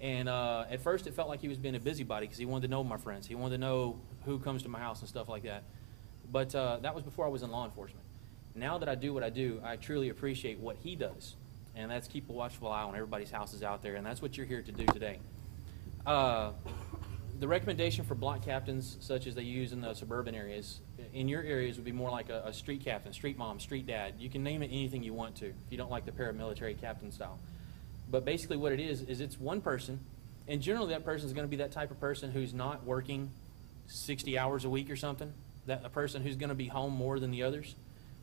And at first it felt like he was being a busybody because he wanted to know my friends. He wanted to know who comes to my house and stuff like that. But that was before I was in law enforcement. Now that I do what I do, I truly appreciate what he does. And that's keep a watchful eye on everybody's houses out there. And that's what you're here to do today. The recommendation for block captains, such as they use in the suburban areas, in your areas would be more like a street captain, street mom, street dad. You can name it anything you want to if you don't like the paramilitary captain style. But basically what it is it's one person, and generally that person is going to be that type of person who's not working 60 hours a week or something, that a person who's going to be home more than the others,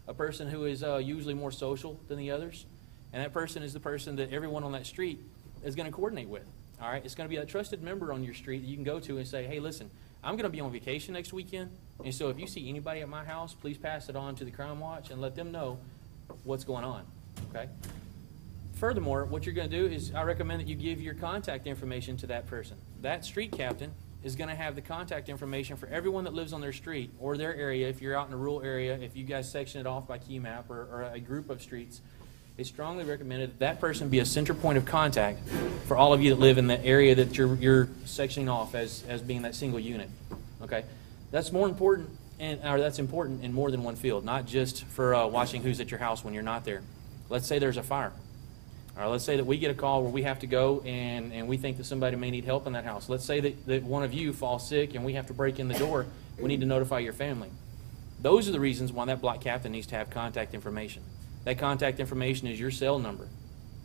a person who is usually more social than the others, and that person is the person that everyone on that street is going to coordinate with. All right, it's going to be a trusted member on your street that you can go to and say, hey, listen, I'm going to be on vacation next weekend, and so if you see anybody at my house, please pass it on to the Crime Watch and let them know what's going on, okay? Furthermore, what you're going to do is I recommend that you give your contact information to that person. That street captain is going to have the contact information for everyone that lives on their street or their area. If you're out in a rural area, if you guys section it off by key map or a group of streets, it's strongly recommended that that person be a center point of contact for all of you that live in the area that you're sectioning off as being that single unit. Okay, that's more important, that's important in more than one field, not just for watching who's at your house when you're not there. Let's say there's a fire. All right, let's say that we get a call where we have to go and we think that somebody may need help in that house. Let's say that one of you falls sick and we have to break in the door. We need to notify your family. Those are the reasons why that block captain needs to have contact information. That contact information is your cell number,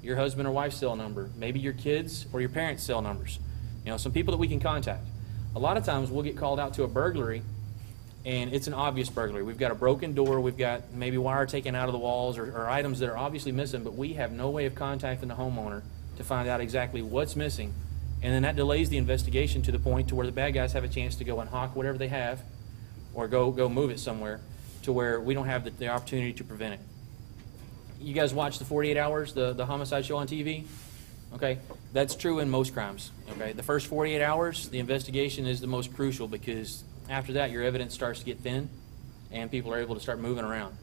your husband or wife's cell number, maybe your kids or your parents' cell numbers. You know, some people that we can contact. A lot of times we'll get called out to a burglary, and it's an obvious burglary. We've got a broken door, we've got maybe wire taken out of the walls or items that are obviously missing, but we have no way of contacting the homeowner to find out exactly what's missing. And then that delays the investigation to the point to where the bad guys have a chance to go and hawk whatever they have or go move it somewhere to where we don't have the opportunity to prevent it. You guys watch the 48 Hours, the homicide show on TV? Okay, that's true in most crimes. Okay, the first 48 hours, the investigation is the most crucial because after that, your evidence starts to get thin, and people are able to start moving around.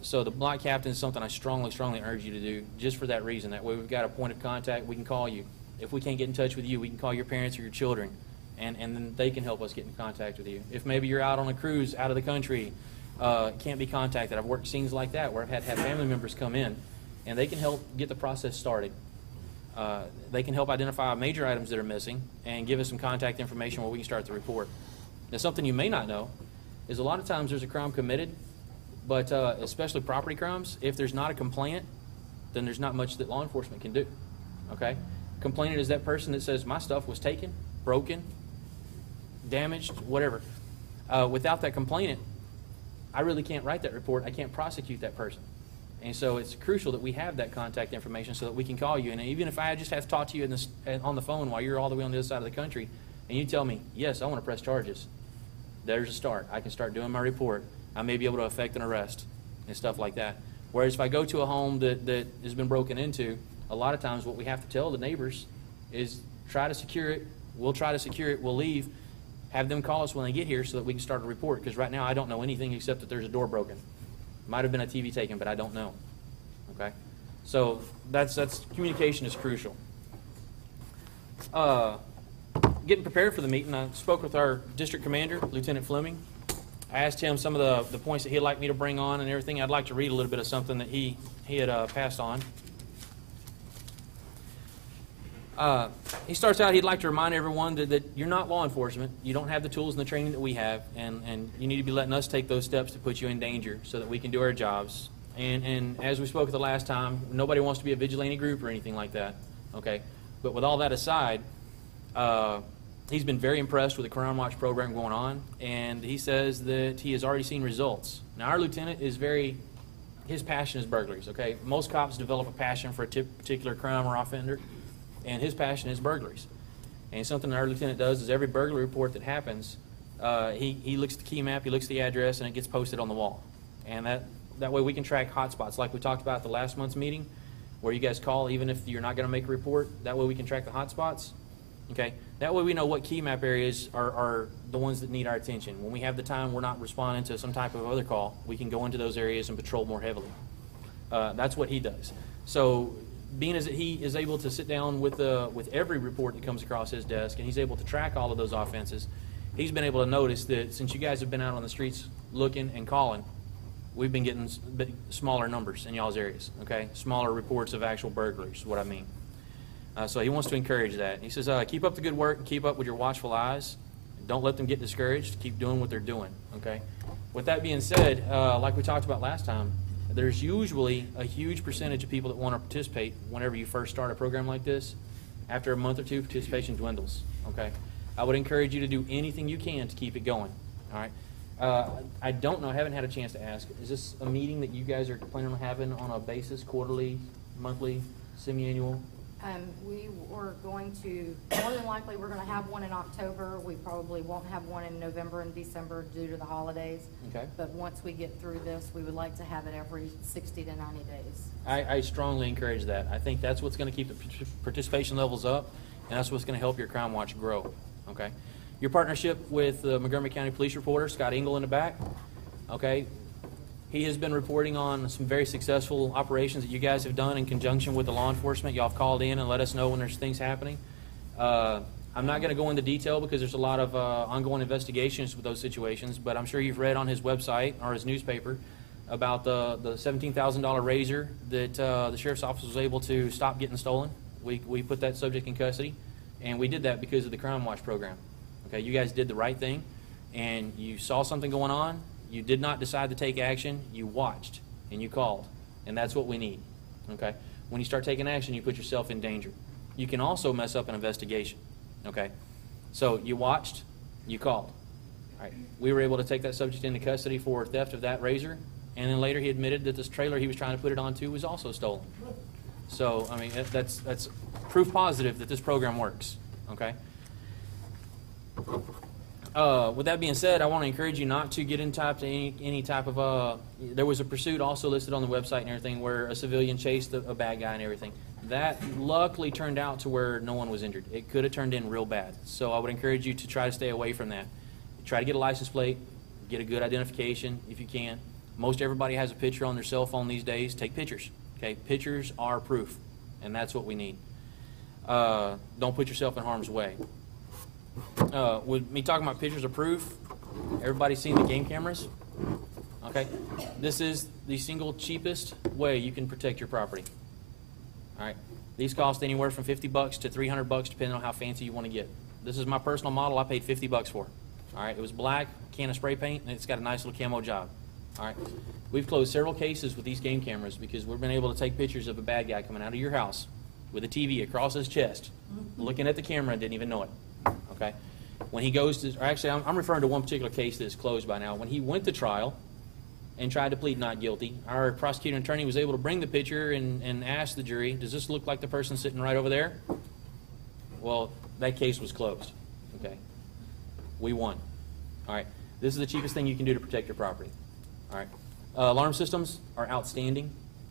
So the block captain is something I strongly urge you to do, just for that reason. That way, we've got a point of contact. We can call you. If we can't get in touch with you, we can call your parents or your children, and then they can help us get in contact with you. If maybe you're out on a cruise out of the country, can't be contacted. I've worked scenes like that where I've had family members come in, and they can help get the process started. They can help identify major items that are missing and give us some contact information where we can start the report. Now, something you may not know is a lot of times there's a crime committed, but especially property crimes, if there's not a complainant, then there's not much that law enforcement can do. Okay? Complainant is that person that says, my stuff was taken, broken, damaged, whatever. Without that complainant, I really can't write that report. I can't prosecute that person. And so it's crucial that we have that contact information so that we can call you. And even if I just have to talk to you on the phone while you're all the way on the other side of the country, and you tell me, yes, I want to press charges, there's a start. I can start doing my report. I may be able to effect an arrest and stuff like that. Whereas if I go to a home that has been broken into, a lot of times what we have to tell the neighbors is try to secure it. We'll try to secure it. We'll leave. Have them call us when they get here so that we can start a report, because right now I don't know anything except that there's a door broken. Might have been a TV taken, but I don't know. Okay? So that's communication is crucial. Getting prepared for the meeting, I spoke with our district commander, Lieutenant Fleming. I asked him some of the points that he'd like me to bring on and everything. I'd like to read a little bit of something that he had passed on. He starts out, he'd like to remind everyone that you're not law enforcement. You don't have the tools and the training that we have, and you need to be letting us take those steps to put you in danger so that we can do our jobs. And as we spoke the last time, nobody wants to be a vigilante group or anything like that. Okay? But with all that aside, he's been very impressed with the Crime Watch program going on, and he says that he has already seen results. Now, our lieutenant is his passion is burglaries. Okay? Most cops develop a passion for a particular crime or offender, and his passion is burglaries. And something that our lieutenant does is every burglary report that happens, he looks at the key map, he looks at the address, and it gets posted on the wall. And that way we can track hotspots like we talked about at the last month's meeting, where you guys call even if you're not going to make a report. That way we can track the hotspots. Okay? That way we know what key map areas are the ones that need our attention. When we have the time we're not responding to some type of other call, we can go into those areas and patrol more heavily. That's what he does. So being as he is able to sit down with every report that comes across his desk, and he's able to track all of those offenses, he's been able to notice that since you guys have been out on the streets looking and calling, we've been getting smaller numbers in y'all's areas, okay? Smaller reports of actual burglaries is what I mean. So he wants to encourage that. He says, keep up the good work and keep up with your watchful eyes. Don't let them get discouraged. Keep doing what they're doing, okay? With that being said, like we talked about last time, there's usually a huge percentage of people that want to participate whenever you first start a program like this. After a month or two, participation dwindles, okay? I would encourage you to do anything you can to keep it going, all right? I don't know, I haven't had a chance to ask, is this a meeting that you guys are planning on having on a basis, quarterly, monthly, semi-annual? We were going to, more than likely, we're going to have one in October. We probably won't have one in November and December due to the holidays. Okay. But once we get through this, we would like to have it every 60 to 90 days. I strongly encourage that. I think that's what's going to keep the participation levels up, and that's what's going to help your crime watch grow, okay? Your partnership with the Montgomery County Police reporter, Scott Engle in the back, okay? He has been reporting on some very successful operations that you guys have done in conjunction with the law enforcement. Y'all have called in and let us know when there's things happening. I'm not going to go into detail because there's a lot of ongoing investigations with those situations, but I'm sure you've read on his website or his newspaper about the $17,000 razor that the sheriff's office was able to stop getting stolen. We put that subject in custody, and we did that because of the Crime Watch program. Okay, you guys did the right thing, and you saw something going on. You did not decide to take action. You watched, and you called, and that's what we need. Okay, when you start taking action, you put yourself in danger. You can also mess up an investigation. Okay, so you watched, you called. All right, we were able to take that subject into custody for theft of that razor, and then later he admitted that this trailer he was trying to put it onto was also stolen. So I mean, that's proof positive that this program works. Okay. With that being said, I want to encourage you not to get into any type of there was a pursuit also listed on the website and everything where a civilian chased a bad guy and everything. That luckily turned out to where no one was injured. It could have turned in real bad. So I would encourage you to try to stay away from that. Try to get a license plate, get a good identification if you can. Most everybody has a picture on their cell phone these days. Take pictures. Okay, pictures are proof, and that's what we need. Don't put yourself in harm's way. With me talking about pictures of proof, everybody's seen the game cameras. Okay, this is the single cheapest way you can protect your property. All right, these cost anywhere from $50 to $300 depending on how fancy you want to get. This is my personal model. I paid $50 for. All right, it was black, can of spray paint, and it's got a nice little camo job. All right, we've closed several cases with these game cameras because we've been able to take pictures of a bad guy coming out of your house with a TV across his chest, looking at the camera and didn't even know it. Okay, when he goes to, or actually I'm referring to one particular case that is closed by now. When he went to trial and tried to plead not guilty, our prosecuting attorney was able to bring the picture and ask the jury, does this look like the person sitting right over there? Well, that case was closed. Okay, we won. All right, this is the cheapest thing you can do to protect your property. All right, alarm systems are outstanding.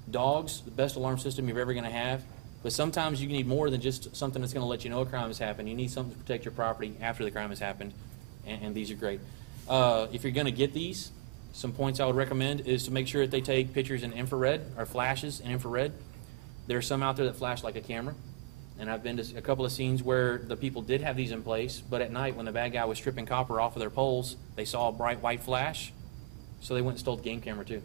Dogs, the best alarm system you're ever going to have. But sometimes you need more than just something that's going to let you know a crime has happened. You need something to protect your property after the crime has happened, and these are great. If you're going to get these, some points I would recommend is to make sure that they take pictures in infrared or flashes in infrared. There are some out there that flash like a camera, and I've been to a couple of scenes where the people did have these in place, but at night when the bad guy was stripping copper off of their poles, they saw a bright white flash, so they went and stole the game camera too.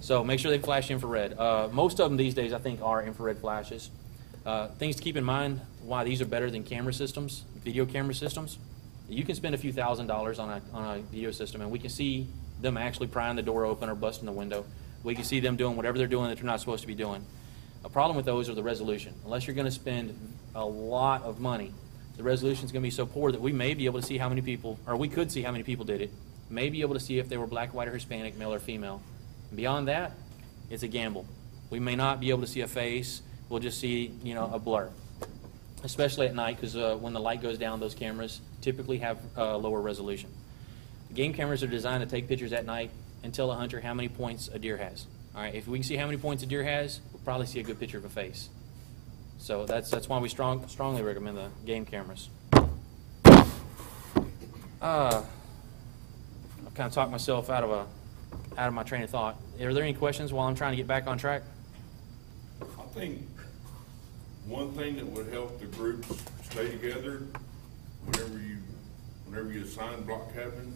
So make sure they flash infrared. Most of them these days, I think, are infrared flashes. Things to keep in mind why these are better than camera systems, video camera systems. You can spend a few $1,000s on a video system, and we can see them actually prying the door open or busting the window. We can see them doing whatever they're doing that they're not supposed to be doing. A problem with those are the resolution. Unless you're going to spend a lot of money, the resolution is going to be so poor that we may be able to see how many people, or we could see how many people did it, may be able to see if they were black, white, or Hispanic, male or female. Beyond that, it's a gamble. We may not be able to see a face. We'll just see, a blur, especially at night because when the light goes down, those cameras typically have lower resolution. The game cameras are designed to take pictures at night and tell a hunter how many points a deer has. All right, if we can see how many points a deer has, we'll probably see a good picture of a face. So that's why we strongly recommend the game cameras. I've kind of talked myself out of my train of thought. Are there any questions while I'm trying to get back on track? think one thing that would help the groups stay together, whenever you assign block captains,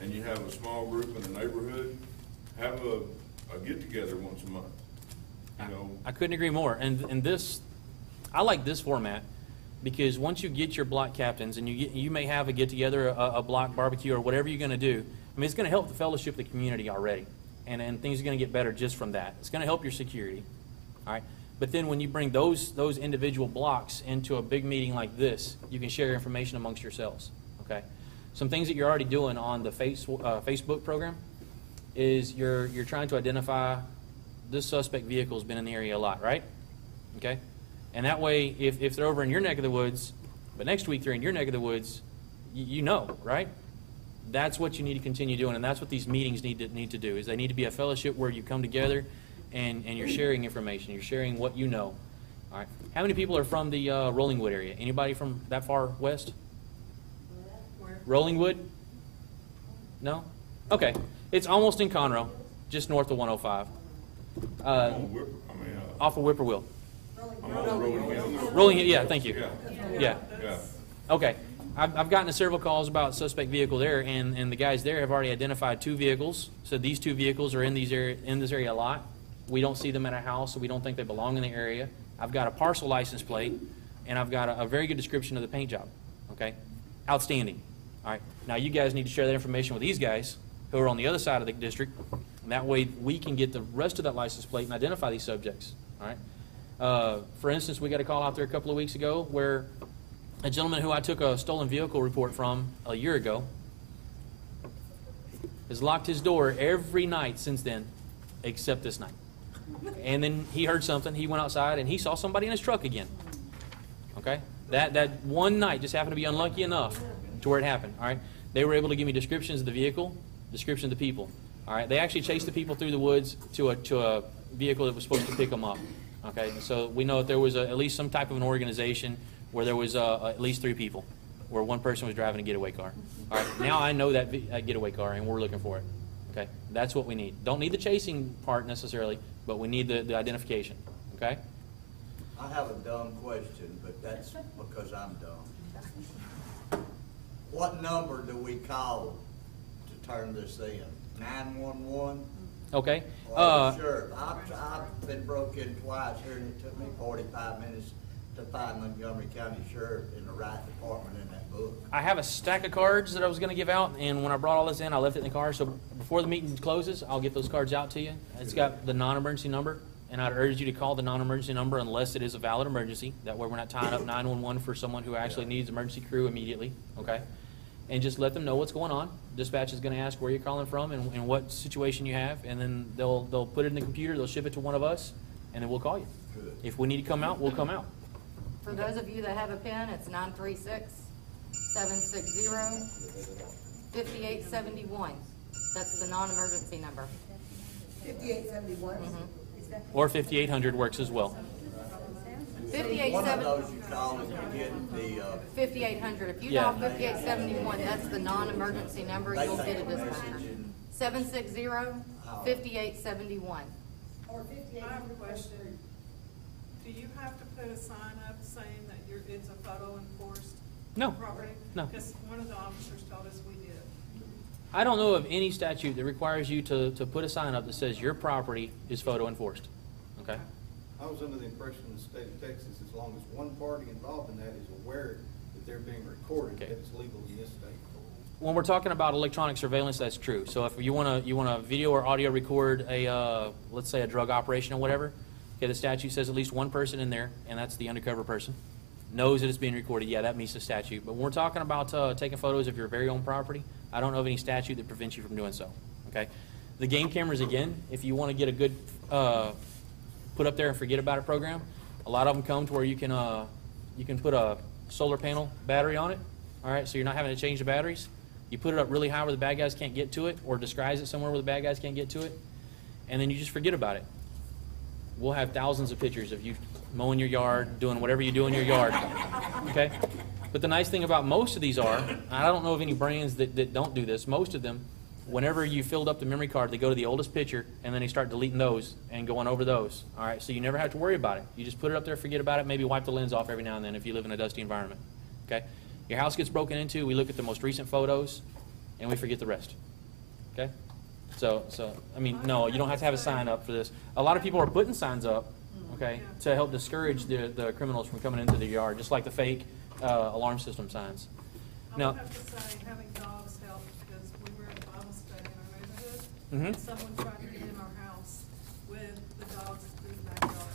and you have a small group in a neighborhood, have a get-together once a month, you know. I couldn't agree more. And this, I like this format, because once you get your block captains, and you may have a get-together, a block barbecue, or whatever you're going to do, I mean, it's going to help the fellowship of the community already. And things are going to get better just from that. It's going to help your security, all right? But then when you bring those individual blocks into a big meeting like this, you can share information amongst yourselves, okay? Some things that you're already doing on the Facebook program is you're trying to identify this suspect vehicle has been in the area a lot, right? Okay? And that way, if they're over in your neck of the woods, but next week they're in your neck of the woods, you know, right? That's what you need to continue doing, and that's what these meetings need to do, is they need to be a fellowship where you come together and you're sharing information, you're sharing what you know. All right. How many people are from the Rollingwood area? Anybody from that far west? Rollingwood? No? Okay. It's almost in Conroe, just north of 105. Off of Whippoorwill. Rolling, yeah, thank you. Yeah. Okay. I've gotten several calls about suspect vehicle there, and the guys there have already identified 2 vehicles. So these 2 vehicles are in this area a lot. We don't see them at a house, so we don't think they belong in the area. I've got a parcel license plate, and I've got a very good description of the paint job. Okay? Outstanding. All right. Now you guys need to share that information with these guys who are on the other side of the district, and that way we can get the rest of that license plate and identify these subjects. All right. For instance, we got a call out there a couple of weeks ago where a gentleman who I took a stolen vehicle report from a year ago has locked his door every night since then, except this night. And then he heard something. He went outside and he saw somebody in his truck again. Okay, that one night just happened to be unlucky enough to where it happened. All right, they were able to give me descriptions of the vehicle, descriptions of the people. All right, they actually chased the people through the woods to a vehicle that was supposed to pick them up. Okay, so we know that there was at least some type of an organization where there was at least 3 people, where one person was driving a getaway car. All right, now I know that getaway car, and we're looking for it. Okay, that's what we need. Don't need the chasing part necessarily, but we need the identification. Okay. I have a dumb question, but that's because I'm dumb. What number do we call to turn this in? 911? Okay. Sure. I've been broke in twice here, and it took me 45 minutes to find Montgomery County Sheriff in the right department in that book. I have a stack of cards that I was going to give out, and when I brought all this in, I left it in the car. So before the meeting closes, I'll get those cards out to you. It's got the non-emergency number, and I'd urge you to call the non-emergency number unless it is a valid emergency. That way we're not tying up 911 for someone who actually needs emergency crew immediately, okay? And just let them know what's going on. Dispatch is going to ask where you're calling from and what situation you have, and then they'll put it in the computer, they'll ship it to one of us, and then we'll call you. Good. If we need to come out, we'll come out. For those of you that have a pen, it's 936-760-5871. That's the non-emergency number. 5871? Or 5800 works as well. One of those you call and you get the, 5800. If you Yeah. dial 5871, that's the non-emergency number, They you'll take get a a message dispatcher. and- 760-5871. Or 5800? I have a question. Do you have to put a sign up saying that it's a photo enforced No. property? No. Because one of the officers told us we did. I don't know of any statute that requires you to put a sign up that says your property is photo enforced. Okay? I was under the impression in the state of Texas, as long as one party involved in that is aware that they're being recorded, Okay. that it's legal in this state. When we're talking about electronic surveillance, that's true. So if you want to video or audio record a let's say a drug operation or whatever, okay, the statute says at least one person in there, and that's the undercover person, knows that it's being recorded. Yeah, that meets the statute. But when we're talking about taking photos of your very own property, I don't know of any statute that prevents you from doing so. Okay, the game cameras again. If you want to get a good put up there and forget about it program, a lot of them come to where you can put a solar panel battery on it. All right, so you're not having to change the batteries. You put it up really high where the bad guys can't get to it, or disguise it somewhere where the bad guys can't get to it, and then you just forget about it. We'll have thousands of pictures of you mowing your yard, doing whatever you do in your yard. Okay? But the nice thing about most of these are, I don't know of any brands that don't do this, most of them whenever you filled up the memory card, they go to the oldest picture, and then they start deleting those and going over those. All right, so you never have to worry about it. You just put it up there, forget about it, maybe wipe the lens off every now and then if you live in a dusty environment. Okay? Your house gets broken into, we look at the most recent photos, and we forget the rest. Okay? So I mean, no, you don't have to have a sign up for this. A lot of people are putting signs up, okay, to help discourage the criminals from coming into the yard, just like the fake alarm system signs. I Now, would have to say, having dogs helps, because we were at a Bible study in our neighborhood, Mhm. and someone tried to get in our house with the dogs through the backyard.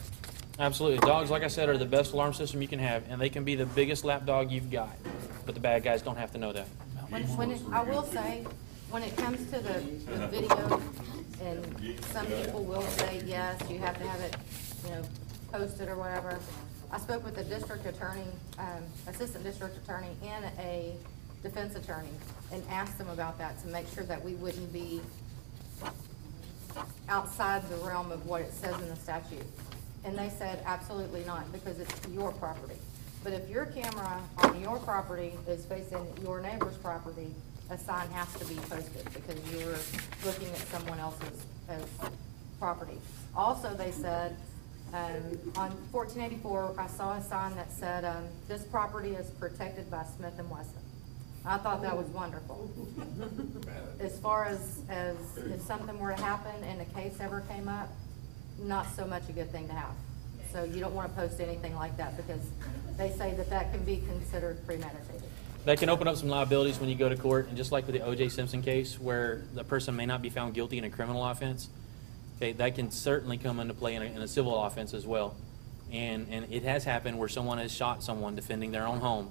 absolutely. Dogs, like I said, are the best alarm system you can have, and they can be the biggest lap dog you've got. But the bad guys don't have to know that. I will say, when it comes to the video, and some people will say, yes, you have to have it, posted or whatever. I spoke with the district attorney, assistant district attorney, and a defense attorney, and asked them about that to make sure that we wouldn't be outside the realm of what it says in the statute. And they said, absolutely not, because it's your property. But if your camera on your property is facing your neighbor's property, a sign has to be posted, because you're looking at someone else's property. Also, they said, on 1484, I saw a sign that said, this property is protected by Smith & Wesson. I thought that was wonderful. As far as if something were to happen and a case ever came up, not so much a good thing to have. So you don't want to post anything like that, because they say that can be considered premeditated. That can open up some liabilities when you go to court, and just like with the O.J. Simpson case, where the person may not be found guilty in a criminal offense, okay, that can certainly come into play in a civil offense as well. And it has happened where someone has shot someone defending their own home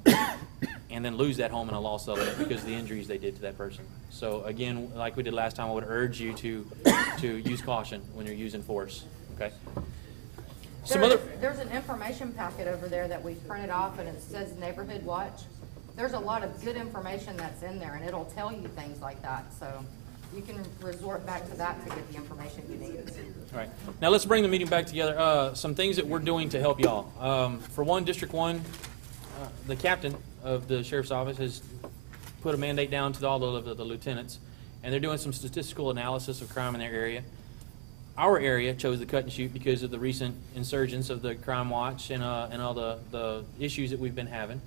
and then lose that home in a law settlement because of the injuries they did to that person. So again, like we did last time, I would urge you to use caution when you're using force, okay? There's an information packet over there that we printed off, and it says Neighborhood Watch. There's a lot of good information that's in there, and it'll tell you things like that. So you can resort back to that to get the information you need. All right. Now let's bring the meeting back together. Some things that we're doing to help y'all. For one, District 1, the captain of the Sheriff's Office has put a mandate down to all of the lieutenants, and they're doing some statistical analysis of crime in their area. Our area chose the cut and shoot because of the recent insurgence of the Crime Watch and all the issues that we've been having.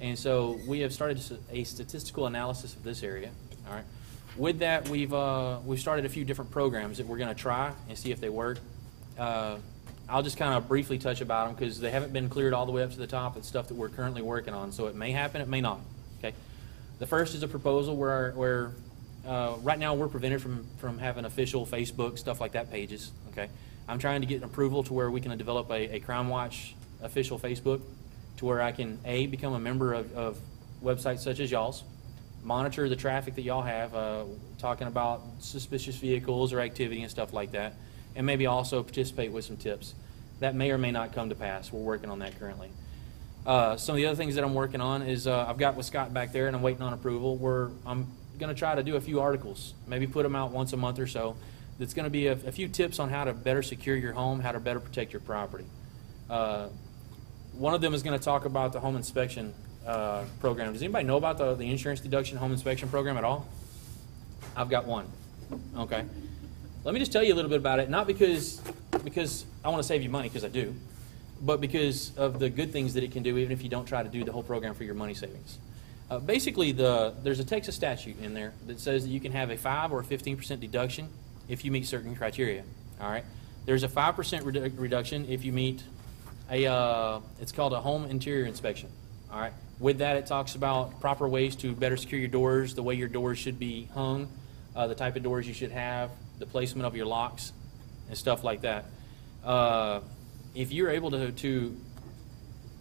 And so we have started a statistical analysis of this area. All right. With that, we've started a few different programs that we're going to try and see if they work. I'll just kind of briefly touch about them because they haven't been cleared all the way up to the top. It's stuff that we're currently working on, so it may happen, it may not. Okay. The first is a proposal where right now we're prevented from having official Facebook, stuff like that, pages. Okay. I'm trying to get an approval to where we can develop a Crime Watch official Facebook, to where I can, A, become a member of websites such as y'all's, monitor the traffic that y'all have, talking about suspicious vehicles or activity and stuff like that, and maybe also participate with some tips. That may or may not come to pass. We're working on that currently. Some of the other things that I'm working on is I've got with Scott back there, and I'm waiting on approval, I'm going to try to do a few articles, maybe put them out once a month or so. That's going to be a few tips on how to better secure your home, how to better protect your property. One of them is going to talk about the home inspection program. Does anybody know about the insurance deduction home inspection program at all? I've got one. Okay. Let me just tell you a little bit about it, not because I want to save you money, because I do, but because of the good things that it can do, even if you don't try to do the whole program for your money savings. Basically, there's a Texas statute in there that says that you can have a 5 or 15% deduction if you meet certain criteria. All right. There's a 5% reduction if you meet it's called a home interior inspection. All right. With that, it talks about proper ways to better secure your doors, the way your doors should be hung, the type of doors you should have, the placement of your locks, and stuff like that. If you're able to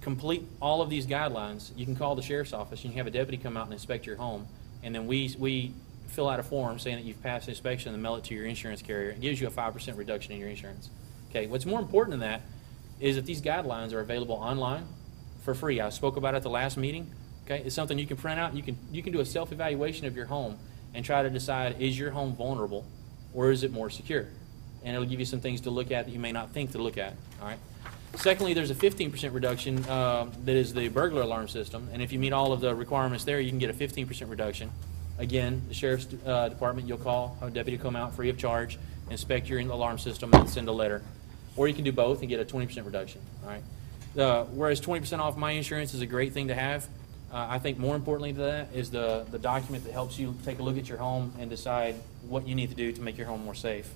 complete all of these guidelines, you can call the sheriff's office. You can have a deputy come out and inspect your home, and then we fill out a form saying that you've passed the inspection and mail it to your insurance carrier. It gives you a 5% reduction in your insurance. Okay. What's more important than that is that these guidelines are available online for free. I spoke about it at the last meeting. Okay, it's something you can print out. You can do a self-evaluation of your home and try to decide, is your home vulnerable or is it more secure? And it'll give you some things to look at that you may not think to look at. All right. Secondly, there's a 15% reduction that is the burglar alarm system, and if you meet all of the requirements there, you can get a 15% reduction. Again, the sheriff's department, you'll call a deputy to come out free of charge, inspect your alarm system, and send a letter. Or you can do both and get a 20% reduction, all right? Whereas 20% off my insurance is a great thing to have, I think more importantly to that is the document that helps you take a look at your home and decide what you need to do to make your home more safe.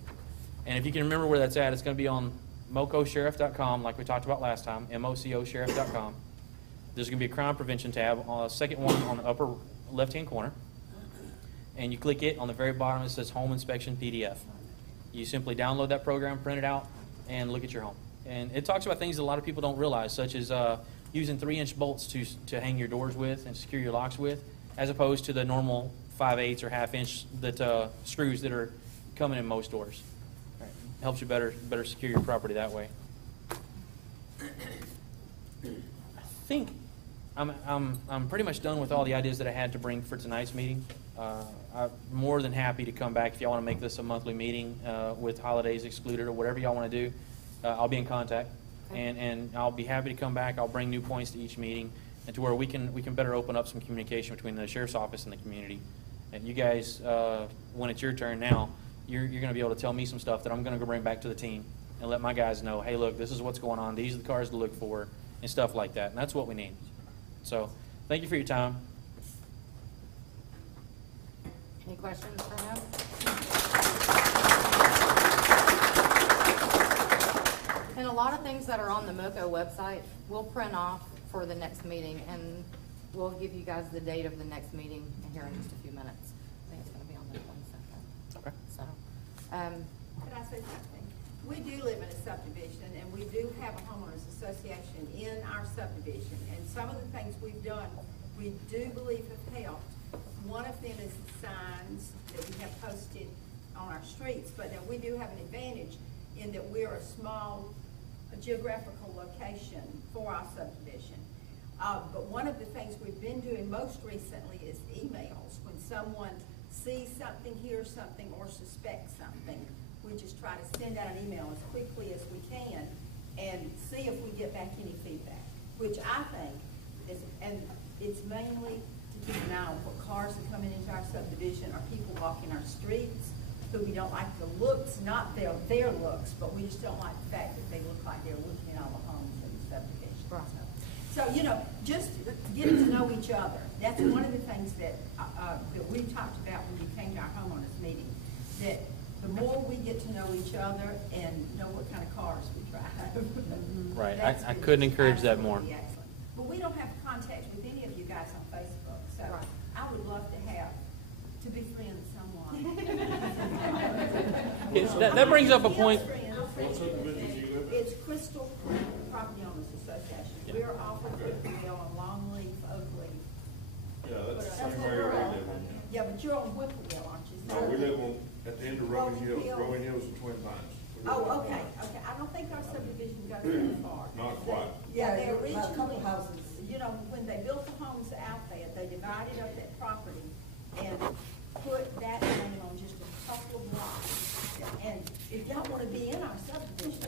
And if you can remember where that's at, it's going to be on mocosheriff.com, like we talked about last time, mocosheriff.com. There's going to be a crime prevention tab, on the second one on the upper left-hand corner. And you click it, on the very bottom it says Home Inspection PDF. You simply download that program, print it out, and look at your home. And it talks about things that a lot of people don't realize, such as using 3-inch bolts to hang your doors with and secure your locks with, as opposed to the normal 5/8 or 1/2-inch screws that are coming in most doors. Right. Helps you better secure your property that way. I think I'm pretty much done with all the ideas that I had to bring for tonight's meeting. I'm more than happy to come back if y'all want to make this a monthly meeting with holidays excluded or whatever y'all want to do. I'll be in contact, and I'll be happy to come back. I'll bring new points to each meeting, and to where we can better open up some communication between the sheriff's office and the community. And you guys, when it's your turn now, you're going to be able to tell me some stuff that I'm going to go bring back to the team and let my guys know, hey, look, this is what's going on. These are the cars to look for and stuff like that. And that's what we need. So thank you for your time. Any questions for him? And a lot of things that are on the MoCo website, we'll print off for the next meeting, and we'll give you guys the date of the next meeting here in just a few minutes. I think it's gonna be on the 22nd. Okay. So, Could I say something? We do live in a subdivision, and we do have a homeowners association in our subdivision, and some of the things we've done, we do believe have helped. One of them is the signs that we have posted on our streets, but then we do have an advantage in that we're a small geographical location for our subdivision. But one of the things we've been doing most recently is emails. When someone sees something, hears something, or suspects something, we just try to send out an email as quickly as we can and see if we get back any feedback, which I think is, and it's mainly to keep an eye on what cars are coming into our subdivision, or people walking our streets who we don't like the looks, not their looks, but we just don't like the fact that they look like they're looking at all the homes in the subdivision. Right. So, you know, just getting to know each other. That's one of the things that we talked about when you came to our homeowners meeting, that the more we get to know each other and know what kind of cars we drive. Right. that's I couldn't encourage that more. absolutely excellent. But we don't have contact with any of you guys on Facebook, so Right. I would love to befriend someone. That brings up a point. What subdivision do you live in? It's Crystal Creek Property Owners Association. Yeah. We're off of Whippleville on Longleaf, Oakleaf. Yeah, that's the That's same where area we're we at. live in. Yeah, but you're on Whippleville, aren't you? No, we live on, at the end of Rolling Rolling Hills, Hill. Rolling Hills and Twin Pines. We live Oh, on okay, Pines. okay. I don't think our subdivision goes that far. Not quite. Yeah, they about a couple originally, houses. you know, when they built the homes out there, they divided up that property and put that land on just a couple of lots. And if y'all wanna be in our subdivision.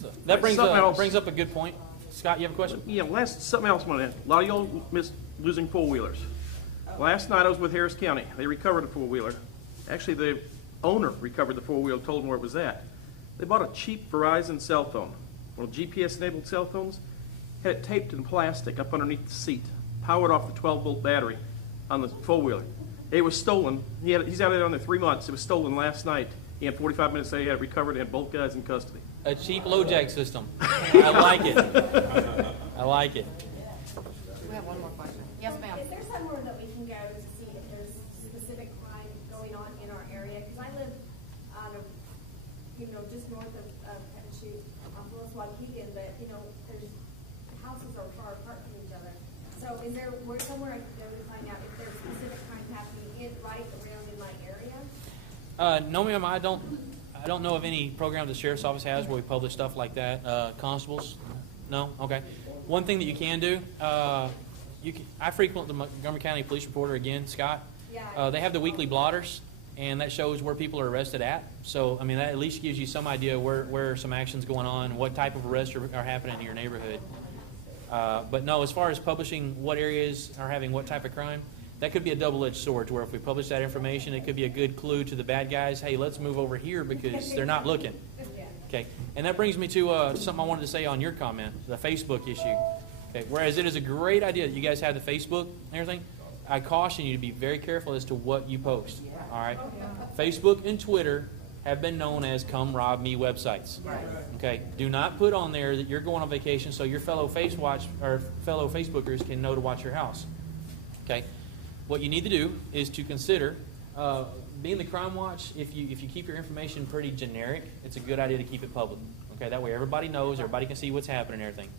So that Something else. brings up a good point. Scott, you have a question? Yeah, something else I want to add. A lot of y'all miss losing four-wheelers. Last night I was with Harris County. They recovered a four-wheeler. Actually, the owner recovered the four-wheeler, told them where it was at. They bought a cheap Verizon cell phone, one of GPS-enabled cell phones, had it taped in plastic up underneath the seat, powered off the 12-volt battery on the four-wheeler. It was stolen. He's had it on there 3 months. It was stolen last night. He had 45 minutes later, he had it recovered and had both guys in custody. A cheap low jack system. I like it. I like it. we have one more question. Yes, ma'am. Is there somewhere that we can go to see if there's specific crime going on in our area? Because I live, just north of Pettichute, off of Waukegan, but, there's, houses are far apart from each other. So is there somewhere I can go to find out if there's specific crime happening right around in my area? No, ma'am, I don't know of any program the sheriff's office has where we publish stuff like that. Constables? No? Okay. One thing that you can do, I frequent the Montgomery County Police Reporter again, Scott. Yeah. They have the weekly blotters, and that shows where people are arrested at. So, I mean, that at least gives you some idea where some action's going on, what type of arrests are happening in your neighborhood. But no, as far as publishing what areas are having what type of crime, that could be a double-edged sword, to where if we publish that information, it could be a good clue to the bad guys, hey, let's move over here because they're not looking. Okay, and that brings me to something I wanted to say on your comment, the Facebook issue. Okay, whereas it is a great idea that you guys have the Facebook and everything, I caution you to be very careful as to what you post. All right, Facebook and Twitter have been known as "come rob me" websites. Okay, do not put on there that you're going on vacation so your fellow fellow Facebookers can know to watch your house. Okay, what you need to do is to consider. Being the Crime Watch, if you keep your information pretty generic, it's a good idea to keep it public. Okay, that way everybody knows, everybody can see what's happening and everything.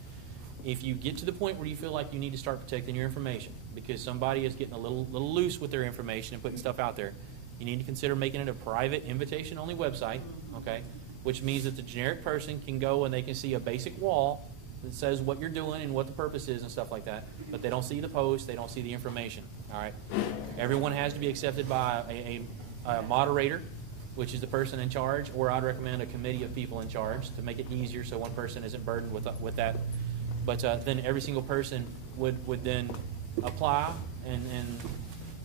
If you get to the point where you feel like you need to start protecting your information because somebody is getting a little loose with their information and putting stuff out there, you need to consider making it a private invitation-only website, okay, which means that the generic person can go and they can see a basic wall that says what you're doing and what the purpose is and stuff like that, but they don't see the post, they don't see the information, all right? Everyone has to be accepted by a moderator, which is the person in charge, or I'd recommend a committee of people in charge to make it easier so one person isn't burdened with that. But then every single person would then apply and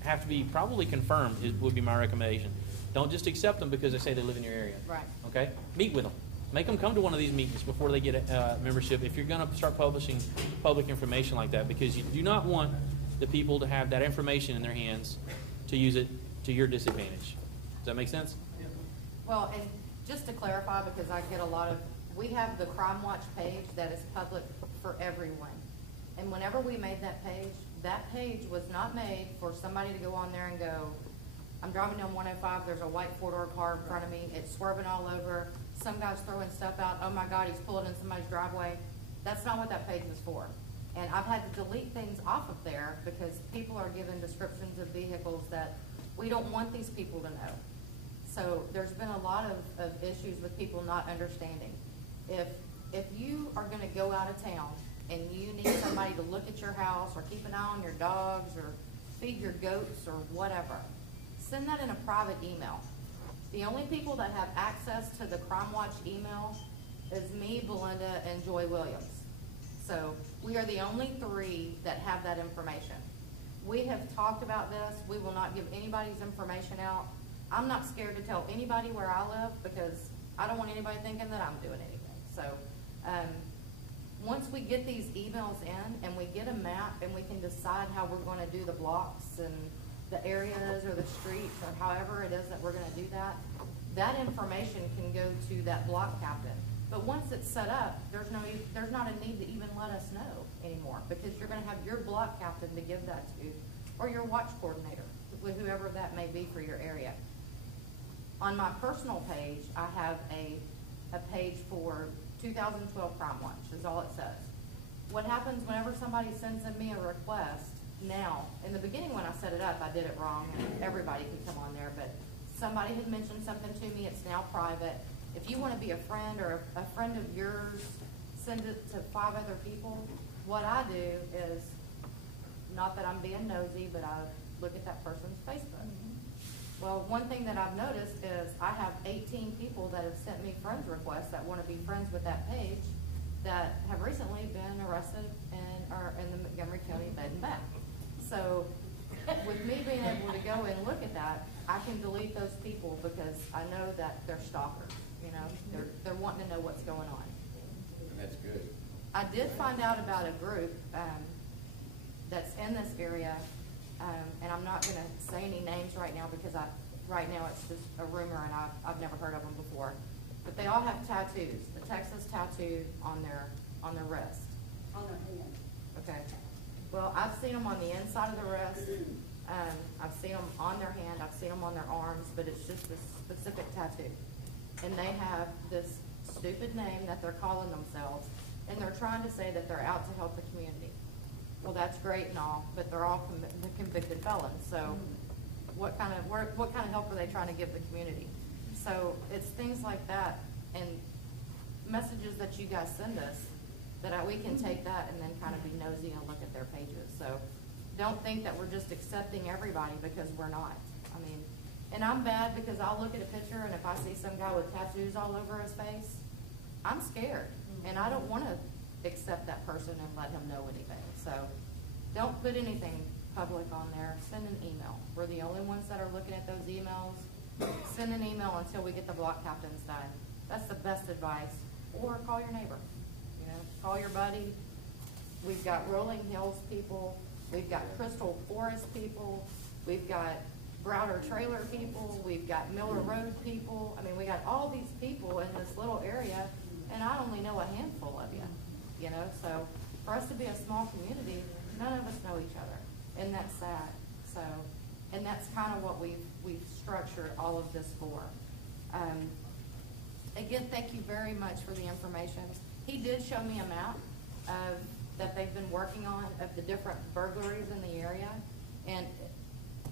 have to be probably confirmed, would be my recommendation. Don't just accept them because they say they live in your area. Right. Okay? Meet with them. Make them come to one of these meetings before they get a membership if you're going to start publishing public information like that, because you do not want the people to have that information in their hands to use it to your disadvantage. Does that make sense? Well, and just to clarify, because I get a lot of, we have the Crime Watch page that is public for everyone. And whenever we made that page was not made for somebody to go on there and go, I'm driving down 105, there's a white four-door car in front of me, it's swerving all over, some guy's throwing stuff out, oh my God, he's pulling in somebody's driveway. That's not what that page is for. And I've had to delete things off of there because people are given descriptions of vehicles that we don't want these people to know. So there's been a lot of issues with people not understanding. If you are going to go out of town and you need somebody to look at your house or keep an eye on your dogs or feed your goats or whatever, send that in a private email. The only people that have access to the Crime Watch email is me, Belinda, and Joy Williams. So we are the only three that have that information. We have talked about this. We will not give anybody's information out. I'm not scared to tell anybody where I live because I don't want anybody thinking that I'm doing anything. So once we get these emails in and we get a map and we can decide how we're going to do the blocks and the areas or the streets or however it is that we're going to do that, that information can go to that block captain. But once it's set up, there's not a need to even let us know anymore because you're going to have your block captain to give that to, or your watch coordinator, with whoever that may be for your area. On my personal page, I have a page for 2012 Crime Watch, is all it says. What happens whenever somebody sends in me a request now, in the beginning when I set it up, I did it wrong, and everybody could come on there, but somebody had mentioned something to me, it's now private. If you want to be a friend or a friend of yours, send it to 5 other people. What I do is, not that I'm being nosy, but I look at that person's Facebook. Well, one thing that I've noticed is I have 18 people that have sent me friends requests that want to be friends with that page that have recently been arrested and are in the Montgomery County Bed and Bath. So with me being able to go and look at that, I can delete those people because I know that they're stalkers. You know, they're wanting to know what's going on. And that's good. I did find out about a group that's in this area, and I'm not going to say any names right now because right now it's just a rumor and I've never heard of them before. But they all have tattoos, the Texas tattoo on their wrist. On their hand. Okay. Well, I've seen them on the inside of the wrist. I've seen them on their hand. I've seen them on their arms, but it's just this specific tattoo. And they have this stupid name that they're calling themselves, and they're trying to say that they're out to help the community. Well, that's great and all, but they're all convicted felons. So what kind of help are they trying to give the community? So it's things like that and messages that you guys send us that we can take that and then kind of be nosy and look at their pages. So don't think that we're just accepting everybody because we're not. I mean, And I'm bad because I'll look at a picture and if I see some guy with tattoos all over his face, I'm scared. And I don't wanna accept that person and let him know anything. So don't put anything public on there. Send an email. We're the only ones that are looking at those emails. Send an email until we get the block captains done. That's the best advice. Or call your neighbor. You know, call your buddy. We've got Rolling Hills people. We've got Crystal Forest people. We've got Browder Trailer people. We've got Miller Road people. I mean, we got all these people in this little area, and I only know a handful of you. You know, so for us to be a small community, none of us know each other, and that's sad. So, and that's kind of what we've structured all of this for. Again, thank you very much for the information. He did show me a map of that they've been working on of the different burglaries in the area, and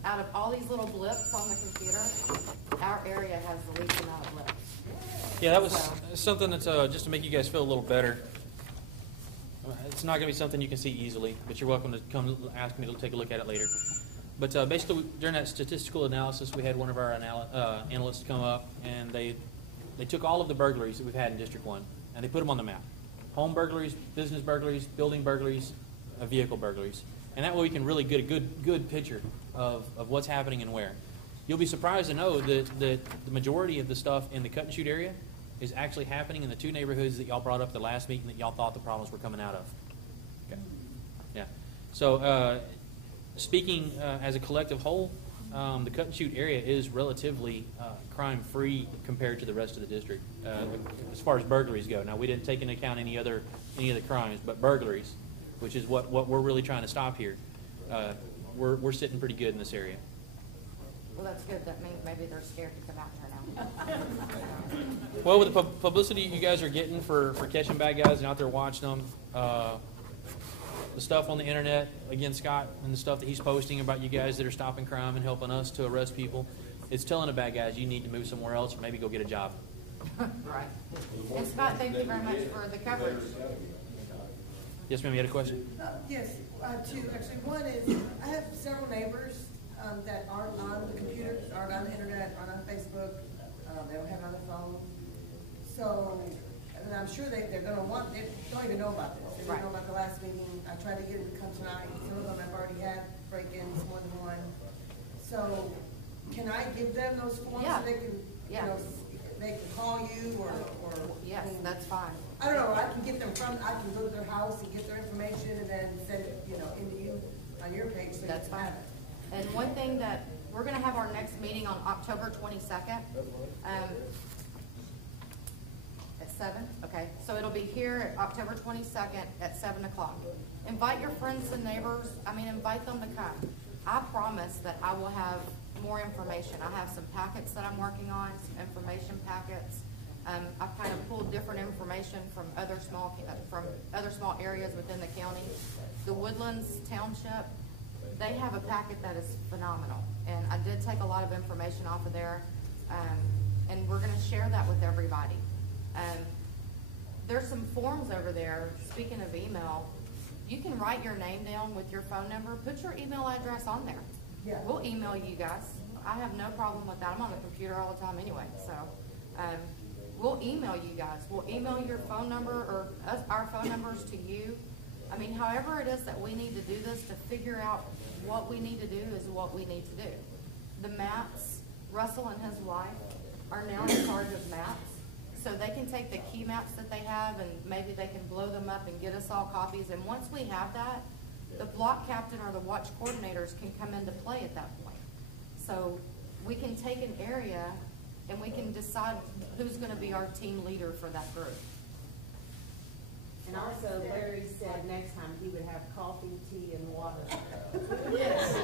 out of all these little blips on the computer, our area has the least amount of blips. Yeah, that was something that's just to make you guys feel a little better. It's not going to be something you can see easily, but you're welcome to come ask me to take a look at it later. But basically, during that statistical analysis, we had one of our analysts come up, and they took all of the burglaries that we've had in District 1, and they put them on the map. Home burglaries, business burglaries, building burglaries, vehicle burglaries. And that way we can really get a good picture of what's happening and where. You'll be surprised to know that the majority of the stuff in the cut and shoot area is actually happening in the two neighborhoods that y'all brought up at the last meeting that y'all thought the problems were coming out of. Okay. Yeah. So speaking as a collective whole, the cut and shoot area is relatively crime-free compared to the rest of the district as far as burglaries go. Now, we didn't take into account any other crimes, but burglaries, which is what we're really trying to stop here, we're sitting pretty good in this area. Well, that's good. That means maybe they're scared to come out here now. Well, with the publicity you guys are getting for catching bad guys and out there watching them, the stuff on the internet, again, Scott, and the stuff that he's posting about you guys that are stopping crime and helping us to arrest people, it's telling the bad guys you need to move somewhere else or maybe go get a job. Right. And Scott, thank you very much for the coverage. Yes, ma'am, you had a question? Yes, two, actually. One is, I have several neighbors that aren't on the computer, aren't on the internet, aren't on Facebook, they don't have it on their phone. So, and I'm sure they don't even know about this. They didn't know about the last meeting. I tried to get them to come tonight. Some of them I've already had break-ins, more than one. So, can I give them those forms so they can, you know, they can call you or Yes, I mean, that's fine. I don't know, I can get them I can go to their house and get their information and then send it, you know, into you on your page so That's you can fine. have it. And one thing that, we're gonna have our next meeting on October 22nd. At 7, okay? So it'll be here at October 22nd at 7 o'clock. Invite your friends and neighbors, invite them to come. I promise that I will have more information. I have some packets that I'm working on, some information packets. I've kind of pulled different information from other small areas within the county. The Woodlands Township, they have a packet that is phenomenal, and I did take a lot of information off of there, and we're going to share that with everybody. There's some forms over there. Speaking of email, you can write your name down with your phone number. Put your email address on there. Yeah. We'll email you guys. I have no problem with that. I'm on the computer all the time anyway, so we'll email you guys. We'll email your phone number or our phone numbers to you. However it is that we need to do this to figure out what we need to do is what we need to do. The maps, Russell and his wife are now in charge of maps. So they can take the key maps that they have and maybe they can blow them up and get us all copies. And once we have that, the block captain or the watch coordinators can come into play at that point. So we can take an area and we can decide who's going to be our team leader for that group. And also Larry said next time he would have coffee, tea, and water. Yes.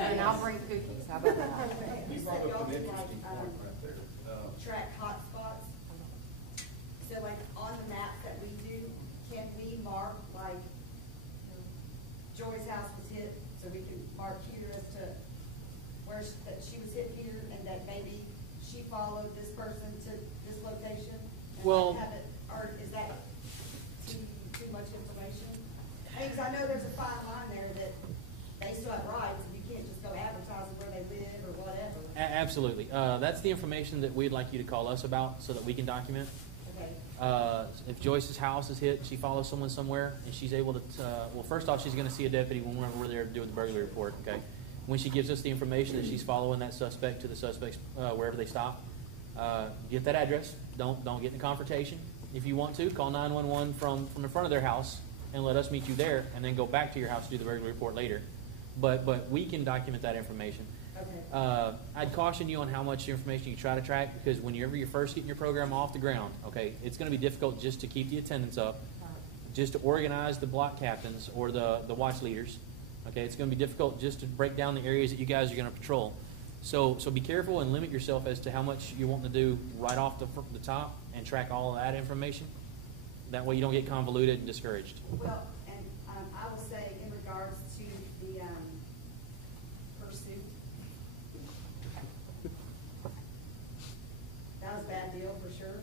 And I'll bring cookies. How about that? You said y'all can track hotspots. So like on the map that we do, can we mark like Joy's house was hit, so we can mark here as to where that she was hit here and that maybe she followed this person to this location? And Well, have it, or is that too much information? Because I know there's a fine line there that they still have rights and you can't just go advertising where they live or whatever. Absolutely. That's the information that we'd like you to call us about so that we can document. Okay. If Joyce's house is hit, she follows someone somewhere, and she's able to, well, first off, she's going to see a deputy whenever we're there to do the burglary report, okay? When she gives us the information that she's following that suspect to the suspect's, wherever they stop, get that address. Don't get in a confrontation. If you want to, call 911 from the front of their house and let us meet you there, and then go back to your house to do the burglary report later. But we can document that information. Okay. I'd caution you on how much information you try to track, because whenever you're first getting your program off the ground, okay, it's going to be difficult just to keep the attendance up, just to organize the block captains or the watch leaders. Okay, it's going to be difficult just to break down the areas that you guys are going to patrol. So be careful and limit yourself as to how much you want to do right off the top and track all of that information. That way you don't get convoluted and discouraged. Well, and I will say in regards to the pursuit, that was a bad deal for sure.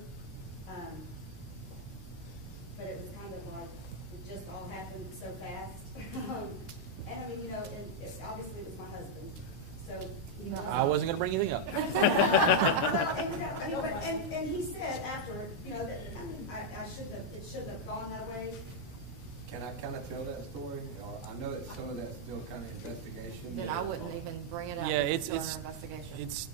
But it was kind of like, it just all happened so fast. And I mean, you know, and obviously it was my husband, so. You know, I wasn't going to bring anything up. Well, and he said after, you know, that it shouldn't have gone that way. Can I kind of tell that story? I know that some of that's still kind of investigation. Then I wouldn't even bring it up. Yeah, it's under investigation. it's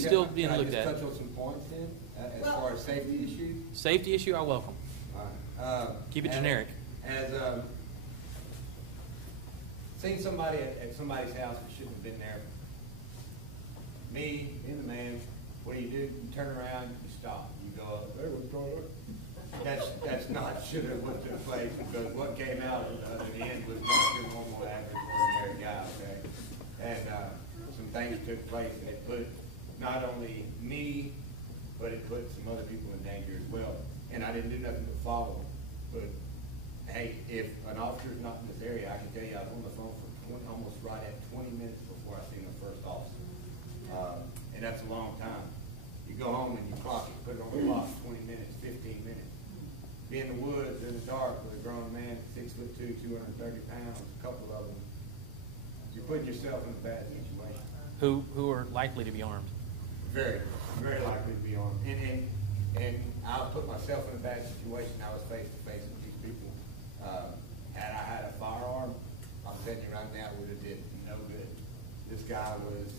still being looked Can I at. just touch on some points then, as Well- far as safety issues? Safety issue, I welcome. All right. Keep it as- generic. As, seen somebody at somebody's house that shouldn't have been there. Me, being the man, what do? You turn around, you stop, you go up, hey, what's going on? That's not should have what took place, because what came out at the end was not your normal average ordinary guy, okay? And some things took place, and it put not only me, but it put some other people in danger as well. And I didn't do nothing but follow them. But hey, if an officer's not in this area, I can tell you I was on the phone for almost right at 20 minutes before I seen the first officer. And that's a long time. You go home and you clock it, put it on the clock, 20 minutes, 15 minutes. Be in the woods in the dark with a grown man, 6'2", 230 pounds, a couple of them. You're putting yourself in a bad situation. Who are likely to be armed. Very, very likely to be armed. And I put myself in a bad situation. I was face to face with these people. Had I had a firearm, I'm telling you right now, it would have did no good. This guy was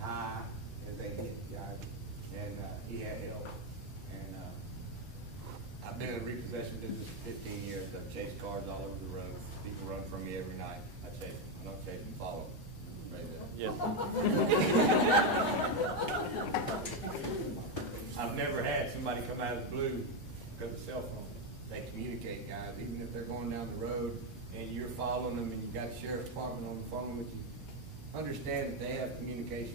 high as a hit guy, and he had help. And I've been in repossession business for 15 years. I've chased cars all over the road. People run from me every night. I chase them. I don't chase them, follow them. Right there. Yeah. I've never had somebody come out of the blue because of cell phone. They communicate, guys, even if they're going down the road and you're following them and you've got the sheriff's department on the phone with you. Understand that they have communication,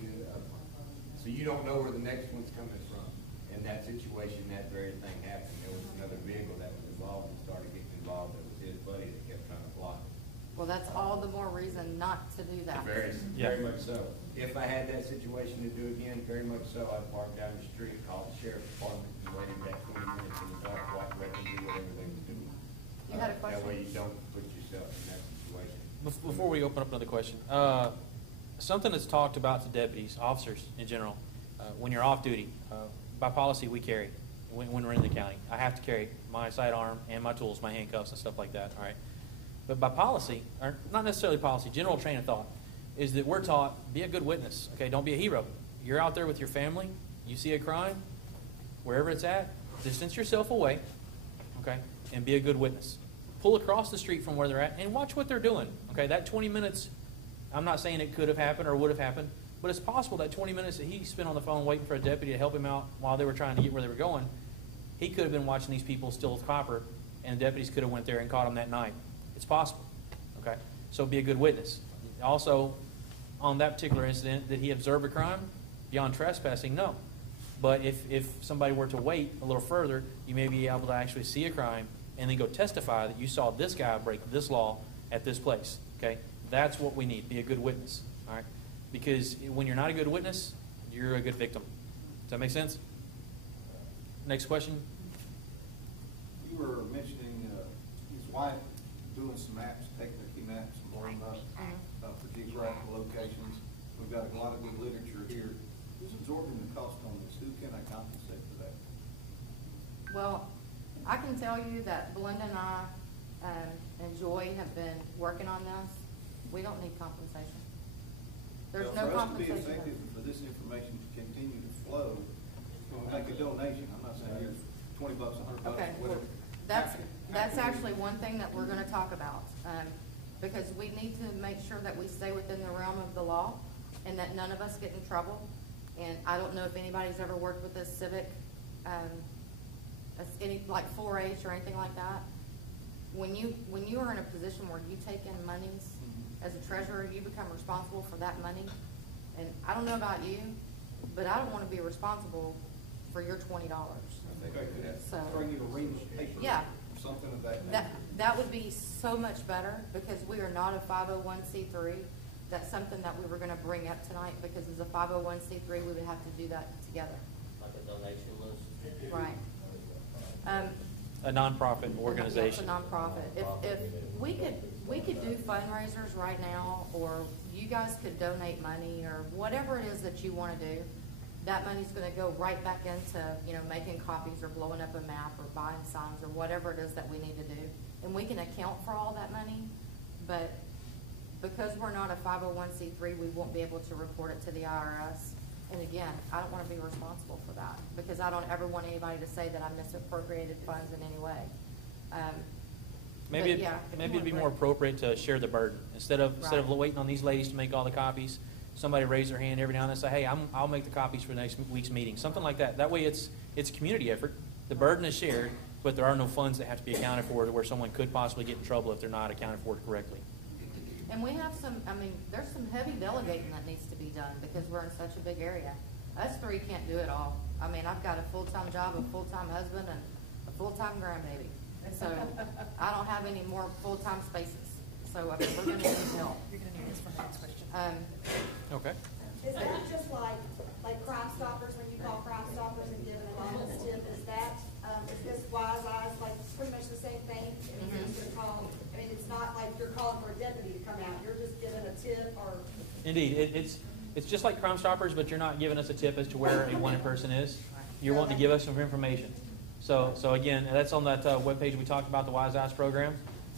so you don't know where the next one's coming from. In that situation, that very thing happened. There was another vehicle that was involved and started getting involved. It was his buddy that kept trying to block it. Well, that's all the more reason not to do that. Very much so. If I had that situation to do again, very much so, I'd park down the street, call the sheriff's department, and wait in that 20 minutes in the dark, walk away and do whatever they was doing. You had a question? That way you don't put yourself in that situation. Before we open up another question, something that's talked about to deputies, officers in general, when you're off duty, by policy we carry when we're in the county. I have to carry my sidearm and my tools, my handcuffs and stuff like that, all right? But by policy, or not necessarily policy, general train of thought, is that we're taught, be a good witness, okay? Don't be a hero. You're out there with your family, you see a crime, wherever it's at, distance yourself away, okay, and be a good witness. Pull across the street from where they're at and watch what they're doing, okay? That 20 minutes, I'm not saying it could have happened or would have happened, but it's possible that 20 minutes that he spent on the phone waiting for a deputy to help him out while they were trying to get where they were going, he could have been watching these people steal copper, and the deputies could have went there and caught him that night. It's possible, okay? So be a good witness. Also, on that particular incident, did he observe a crime beyond trespassing? No. But if somebody were to wait a little further, you may be able to actually see a crime and then go testify that you saw this guy break this law at this place, okay? That's what we need, be a good witness, all right? Because when you're not a good witness, you're a good victim. Does that make sense? Next question. You were mentioning his wife doing some maps, taking the key maps and blowing up for geographical locations. We've got a lot of good literature here Who's absorbing the cost on this? Who can I compensate for that? Well, I can tell you that Belinda and I, and Joy have been working on this. We don't need compensation. There's no For us to be compensation. effective and for this information to continue to flow, when we make a donation, I'm not saying here's $20, $100, Okay, well, whatever. that's actually one thing that we're gonna talk about, because we need to make sure that we stay within the realm of the law and that none of us get in trouble. And I don't know if anybody's ever worked with a civic, any, like 4-H or anything like that. When you are in a position where you take in monies as a treasurer, you become responsible for that money. And I don't know about you, but I don't wanna be responsible for your $20. I think I could So- bring you a ream of paper. Yeah. Or something of that nature. That would be so much better, because we are not a 501c3. That's something that we were gonna bring up tonight, because as a 501c3, we would have to do that together. Like a donation list? Right. A nonprofit organization. Yes, a nonprofit. If we could do fundraisers right now, or you guys could donate money, or whatever it is that you wanna do, that money's gonna go right back into, making copies or blowing up a map or buying signs or whatever it is that we need to do. And we can account for all that money, but because we're not a 501c3, we won't be able to report it to the IRS. And again, I don't wanna be responsible for that, because I don't ever want anybody to say that I misappropriated funds in any way. Maybe But yeah, if maybe you it'd be wanna more bring- appropriate to share the burden instead of Right. waiting on these ladies to make all the copies. Somebody raise their hand every now and then and say, "Hey, I'll make the copies for next week's meeting." Something like that. That way, it's a community effort. The burden is shared, but there are no funds that have to be accounted for to where someone could possibly get in trouble if they're not accounted for correctly. And we have there's some heavy delegating that needs to be done, because we're in such a big area. Us three can't do it all. I've got a full-time job, a full-time husband, and a full-time grandbaby. So I don't have any more full-time spaces. So we're gonna need some help. You're gonna need this for the next question. Okay. Is that just like Crime Stoppers, when you call Crime Stoppers and give an anonymous tip, is this Wise Eyes, like pretty much the same thing? It's not like you're calling for a deputy to come out, you're just giving a tip or? Indeed, it's just like Crime Stoppers, but you're not giving us a tip as to where a wanted person is. You're wanting to give us some information. So again, that's on that webpage we talked about, the Wise Eyes program,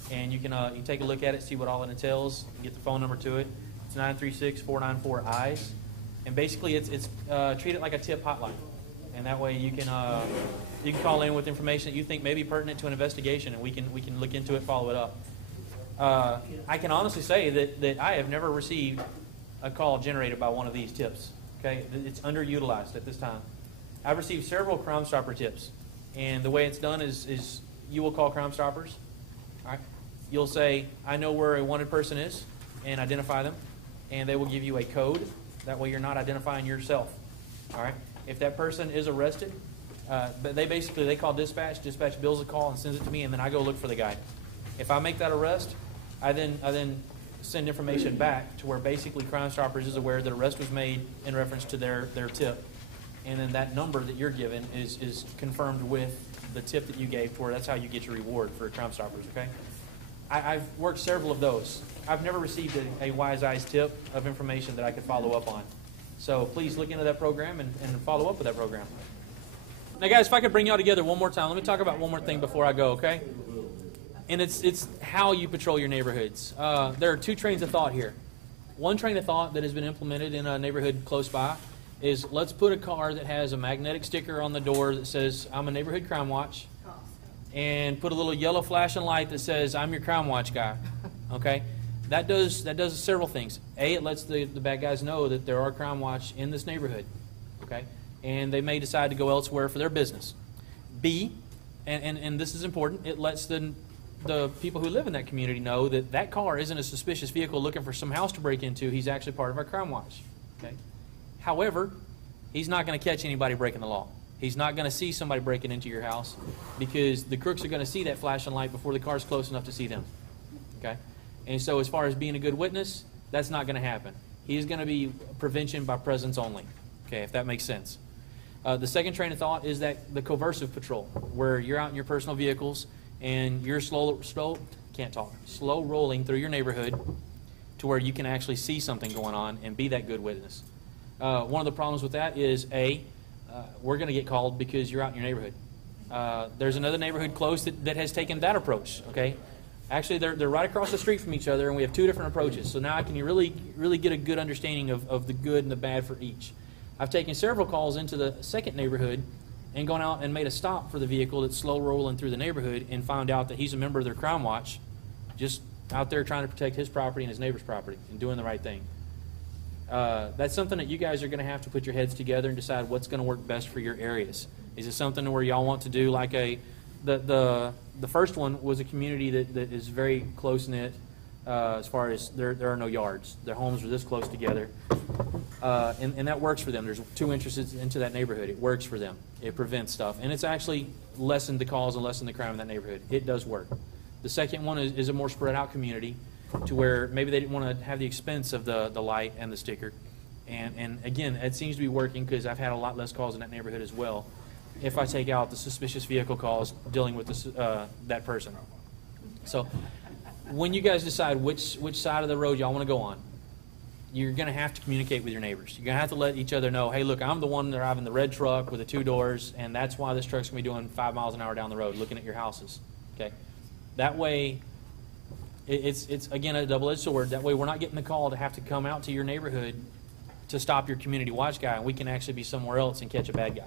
and you can take a look at it, see what all it entails, get the phone number to it. It's 936-494-EYES, and basically it's treat it like a tip hotline, and that way you can call in with information that you think may be pertinent to an investigation, and we can look into it, follow it up. I can honestly say that I have never received a call generated by one of these tips. Okay, it's underutilized at this time. I've received several Crime Stopper tips, and the way it's done is you will call Crime Stoppers. All right, you'll say, "I know where a wanted person is," and identify them, and they will give you a code. That way, you're not identifying yourself. All right, if that person is arrested, but they call dispatch. Dispatch bills a call and sends it to me, and then I go look for the guy. If I make that arrest, I then send information back to where basically Crime Stoppers is aware that arrest was made in reference to their tip. And then that number that you're given is confirmed with the tip that you gave, to where that's how you get your reward for Crime Stoppers, okay? I've worked several of those. I've never received a Wise Eyes tip of information that I could follow up on. So please look into that program and follow up with that program. Now guys, if I could bring y'all together one more time, let me talk about one more thing before I go, okay? And it's how you patrol your neighborhoods. There are two trains of thought here. One train of thought that has been implemented in a neighborhood close by is, let's put a car that has a magnetic sticker on the door that says, "I'm a neighborhood crime watch," and put a little yellow flashing light that says, "I'm your crime watch guy." Okay? That does several things. A, it lets the bad guys know that there are crime watch in this neighborhood. Okay? And they may decide to go elsewhere for their business. B, and this is important, it lets the people who live in that community know that that car isn't a suspicious vehicle looking for some house to break into. He's actually part of our crime watch. Okay? However, he's not going to catch anybody breaking the law. He's not going to see somebody breaking into your house, because the crooks are going to see that flashing light before the car's close enough to see them. Okay? And so as far as being a good witness, that's not going to happen. He's going to be prevention by presence only. Okay, if that makes sense. The second train of thought is that the coercive patrol, where you're out in your personal vehicles and you're slow rolling through your neighborhood to where you can actually see something going on and be that good witness. One of the problems with that is, we're going to get called because you're out in your neighborhood. There's another neighborhood close that has taken that approach, okay? Actually, they're right across the street from each other, and we have two different approaches. So now I can really get a good understanding of the good and the bad for each. I've taken several calls into the second neighborhood and gone out and made a stop for the vehicle that's slow rolling through the neighborhood and found out that he's a member of their crime watch, just out there trying to protect his property and his neighbor's property and doing the right thing. That's something that you guys are going to have to put your heads together and decide what's going to work best for your areas. Is it something where y'all want to do like the first one was a community that is very close-knit as far as there are no yards. Their homes are this close together. And that works for them. There's 2 entrances into that neighborhood. It works for them. It prevents stuff. And it's actually lessened the calls and lessened the crime in that neighborhood. It does work. The second one is a more spread out community to where maybe they didn't want to have the expense of the light and the sticker. And again, it seems to be working because I've had a lot less calls in that neighborhood as well if I take out the suspicious vehicle calls dealing with this, that person. So when you guys decide which side of the road y'all want to go on, you're going to have to communicate with your neighbors. You're going to have to let each other know, hey, look, I'm the one driving the red truck with the 2 doors, and that's why this truck's going to be doing 5 miles an hour down the road looking at your houses. Okay? That way, it's again, a double-edged sword. That way we're not getting the call to have to come out to your neighborhood to stop your community watch guy, and we can actually be somewhere else and catch a bad guy.